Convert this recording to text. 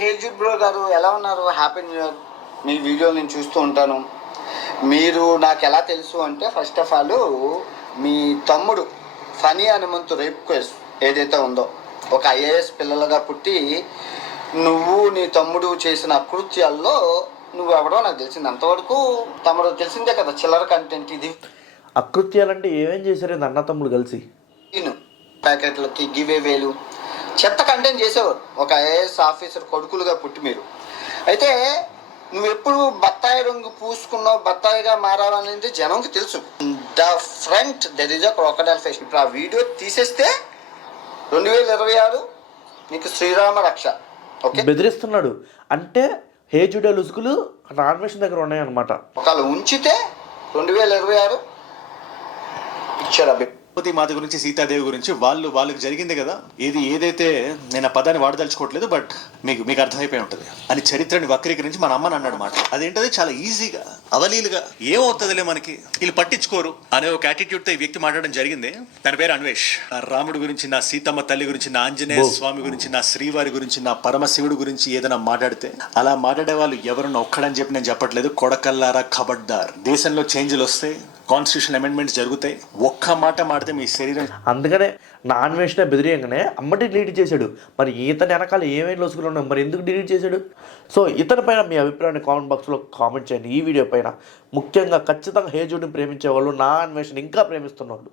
హేజుడ్ bro గారు ఎలా ఉన్నారు? Happy new year. మీ వీడియోలు నేను చూస్తూ ఉంటాను. మీరు నాకు ఎలా తెలుసు అంటే, ఫస్ట్ ఆఫ్ ఆల్ మీ తమ్ముడు ఫనీ హనుమంతు రేప్ కేసు ఏదైతే ఉందో, ఒక ఐఏఎస్ పిల్లలుగా పుట్టి నువ్వు నీ తమ్ముడు చేసిన అకృత్యాల్లో నువ్వు ఎవడో నాకు తెలిసింది. అంతవరకు తమ్ముడు తెలిసిందే కదా, చిల్లర కంటెంట్ ఇది. అకృత్యాలంటే ఏమేం చేశారు అన్న తమ్ముడు కలిసి? ప్యాకెట్లకి గివే వేలు చెత్త కంటెంట్ చేసేవారు ఒక ఐఏఎస్ ఆఫీసర్ కొడుకులుగా పుట్టి మీరు. అయితే నువ్వు ఎప్పుడు బత్తాయి రంగు పూసుకున్నావు, బత్తాయిగా మారావనేది జనంకి తెలుసు. The front there is a crocodile face. ఇప్పుడు ఆ వీడియో తీసేస్తే 2026 నీకు శ్రీరామ రక్ష. ఓకే, బెదిరిస్తున్నాడు అంటే హేజుడే లుసుకులు నాన్వేషన్ దగ్గర ఉన్నాయన్నమాట. ఒకవేళ ఉంచితే 2026 పిక్చర్ అభి ద్రౌపది మాత గురించి, సీతాదేవి గురించి వాళ్ళకి జరిగింది కదా, ఏదైతే నేను ఆ పదాన్ని వాడదలుచుకోవట్లేదు, బట్ మీకు అర్థమైపోయి ఉంటుంది అని చరిత్రని వక్రీకరించి మన అమ్మని అన్నాడు మాట. అదేంటది చాలా ఈజీగా అవలీలుగా ఏమవుతుందిలే మనకి, వీళ్ళు పట్టించుకోరు అనే ఒక యాటిట్యూడ్ తో ఈ వ్యక్తి మాట్లాడడం జరిగింది. తన పేరు అన్వేష్. నా రాముడి గురించి, నా సీతమ్మ తల్లి గురించి, నా ఆంజనేయ స్వామి గురించి, నా శ్రీవారి గురించి, నా పరమశివుడి గురించి ఏదైనా మాట్లాడితే అలా మాట్లాడే వాళ్ళు ఎవరన్నా ఒక్కడని చెప్పి నేను చెప్పట్లేదు. కొడకల్లారా ఖబర్దార్. దేశంలో చేంజ్లు వస్తాయి, కాన్స్టిట్యూషన్ అమెండ్మెంట్స్ జరుగుతాయి. ఒక్క మాట మాడితే మీ శరీరం. అందుకనే నాన్ వేసిన బెదిరియంగానే అమ్మటి డిలీట్ చేశాడు. మరి ఇతని వెనకాల ఏమేమి లొసుగులు ఉన్నాయి, మరి ఎందుకు డిలీట్ చేశాడు? సో ఇతని పైన మీ అభిప్రాయాన్ని కామెంట్ బాక్స్లో కామెంట్ చేయండి. ఈ వీడియో పైన ముఖ్యంగా ఖచ్చితంగా హేజుడిని ప్రేమించే వాళ్ళు, నా అన్వేషణ ఇంకా ప్రేమిస్తున్న వాళ్ళు.